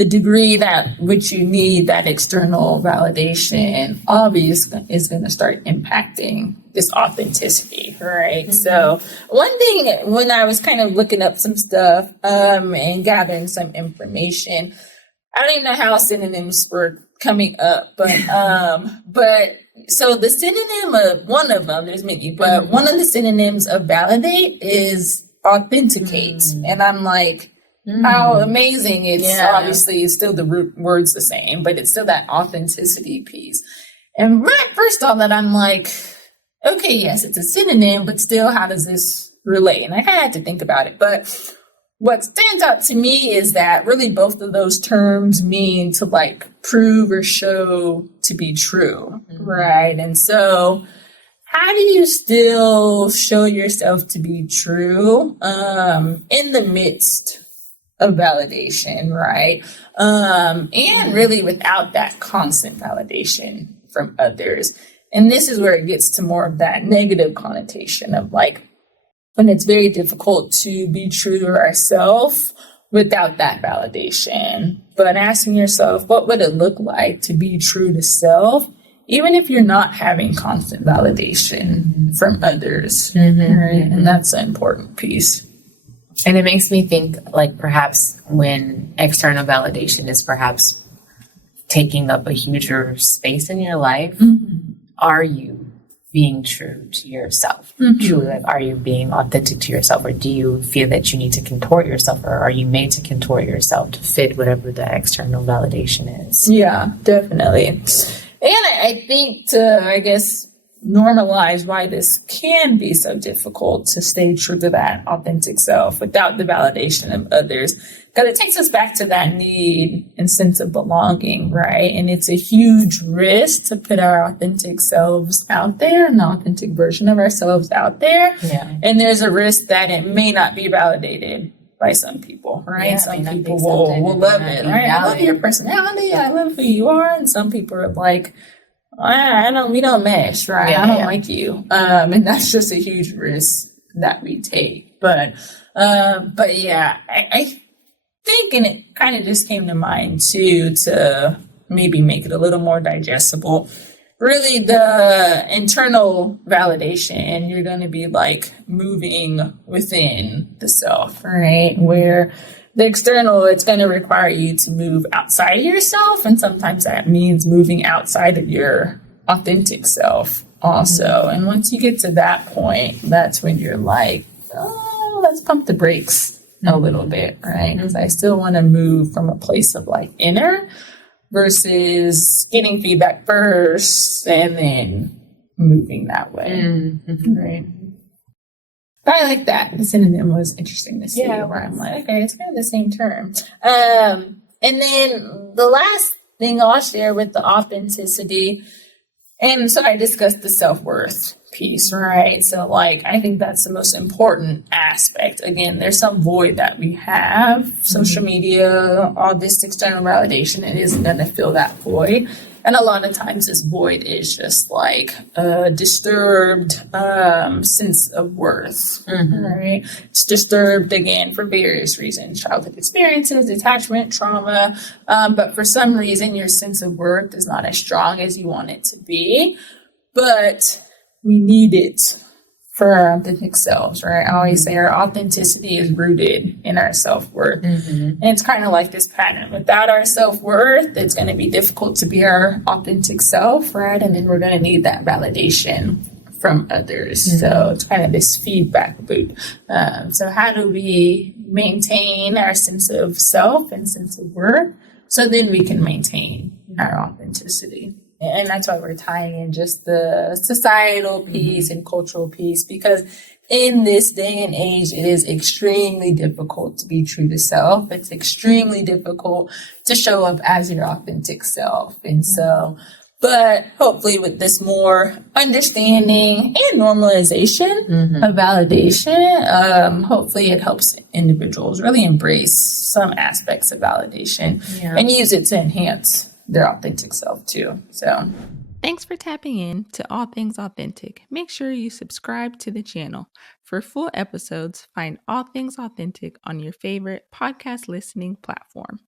the degree that which you need that external validation obviously is going to start impacting this authenticity, right? Mm-hmm. So one thing, when I was kind of looking up some stuff and gathering some information, I don't even know how synonyms were coming up, but so the synonym of one of them, there's many, but one of the synonyms of validate is authenticate. And I'm like, how amazing. It's obviously it's still the root word's the same, but it's still that authenticity piece. And when I first saw that, I'm like, okay, yes, it's a synonym, but still, how does this relate? And I had to think about it. But what stands out to me is that really both of those terms mean to like prove or show to be true, right? And so how do you still show yourself to be true in the midst of validation, right? And really without that constant validation from others. And this is where it gets to more of that negative connotation of like, when it's very difficult to be true to ourselves without that validation. But asking yourself, what would it look like to be true to self, even if you're not having constant validation from others? Right? And that's an important piece. And it makes me think like perhaps when external validation is perhaps taking up a huger space in your life, are you being true to yourself? Truly, like, are you being authentic to yourself, or do you feel that you need to contort yourself, or are you made to contort yourself to fit whatever the external validation is? Yeah, definitely. And I think to, I guess, normalize why this can be so difficult to stay true to that authentic self without the validation of others, because it takes us back to that need and sense of belonging, right? And it's a huge risk to put our authentic selves out there, an authentic version of ourselves out there. Yeah. And there's a risk that it may not be validated by some people, right? Yeah, some people will love it, right? I love your personality. I love who you are. And some people are like, we don't mesh, right? I don't like you. And that's just a huge risk that we take. But yeah, I think, and it kind of just came to mind too, to maybe make it a little more digestible. Really, the internal validation, you're going to be like moving within the self, right? Where the external, it's going to require you to move outside of yourself. And sometimes that means moving outside of your authentic self also. And once you get to that point, that's when you're like, oh, let's pump the brakes a little bit, right? Because I still want to move from a place of like inner versus getting feedback first and then moving that way, right? I like that. The synonym was interesting to see, where I'm like, okay, it's kind of the same term. And then the last thing I'll share with the authenticity, and so I discussed the self-worth piece, right? So like, I think that's the most important aspect. Again, there's some void that we have. Social media, all this external validation, it isn't going to fill that void. And a lot of times this void is just like a disturbed sense of worth, right? It's disturbed, again, for various reasons, childhood experiences, attachment, trauma. But for some reason, your sense of worth is not as strong as you want it to be. But we need it for our authentic selves, right? I always say our authenticity is rooted in our self-worth. And it's kind of like this pattern. Without our self-worth, it's going to be difficult to be our authentic self, right? And then we're going to need that validation from others. So it's kind of this feedback loop. So how do we maintain our sense of self and sense of worth so then we can maintain our authenticity? And that's why we're tying in just the societal piece and cultural piece, because in this day and age, it is extremely difficult to be true to self. It's extremely difficult to show up as your authentic self. And so, but hopefully with this more understanding and normalization of validation, hopefully it helps individuals really embrace some aspects of validation and use it to enhance their authentic self too. So thanks for tapping in to All Things Authentic. Make sure you subscribe to the channel. For full episodes, find All Things Authentic on your favorite podcast listening platform.